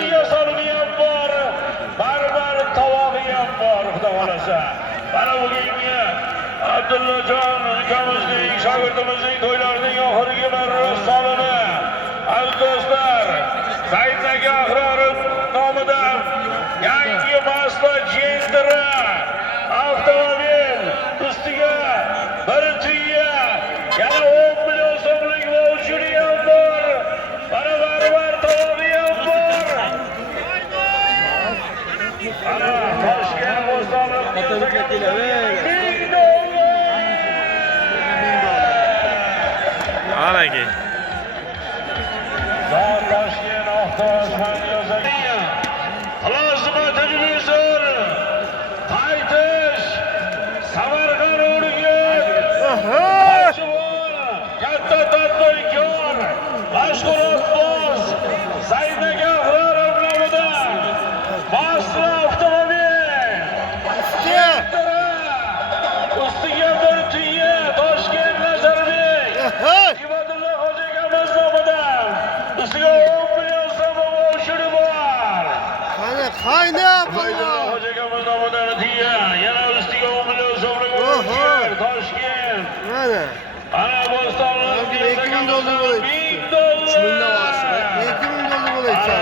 ustiga solini ham bor, barbar tovog'i ham bor, xudo xolasa. Mana bugungi Abdullajon ukamizning, shogirdimizning to'ylarining oxirgi marra solini aziz do'stlar, Said aka Ahrorov nomidan yangi Mazda Gentra avtomobil ustiga bir tuya, yana 10 million so'mlik voucheri ham bor. Mana barbar tovog'i ham bor. Ana Toshkent Bo'stonliq Alagi. Toshkent avtomobil yozadigan. Xalosima televizor. Qaytish. Samarqand o'rniga. Katta tadbirkor. Mashhur boss. Said aka Ahrorov nomidan. Mazda avtomobil. Ustiga bir tuya. Toshkent Nazarbek. Ibadullo Hoji akamiz nomidan. Ustiga 10 million so'm voucheri bor. Qayna Hoji akamiz nomidan tuya. Yana ustiga 10 million so'mlik voucher. Toshkent. mana Ana Bo'stonliq $2000 bo'ladi. $2000 bo'ladi.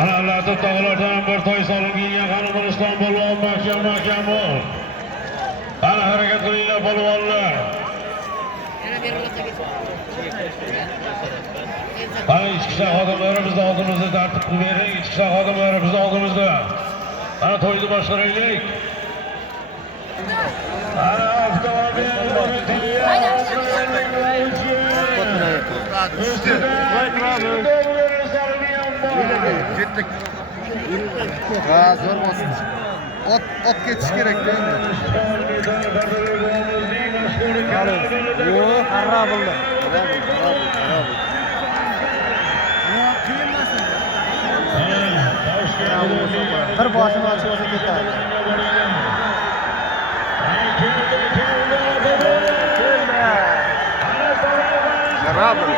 Ana ularda tog'lardan bir to'y solingan yaqin Islom polvon mahkam bo'l. Ana harakat qilinglar polvonlar. Ana ichki ishlar xodimlari bizni oldimizda tartib qilib bering. Ichki ishlar xodimlari bizni oldimizda. Ana to'yni boshlaylik. Ana avtomobil Ketdik. Ha, zo'r bosdi. Ot ketish kerak-da endi. Yo, xarab bo'ldi. Bir boshini ochib olsa ketadi. Xarab bo'ldi.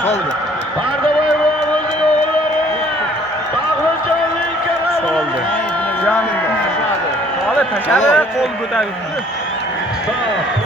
Soldi. Pardaboy bobomizning o'g'illari Bahrijonning kalami. Soldi. Jonimga. Soldi, tashadi, qo'l ko'taribdi. Stop.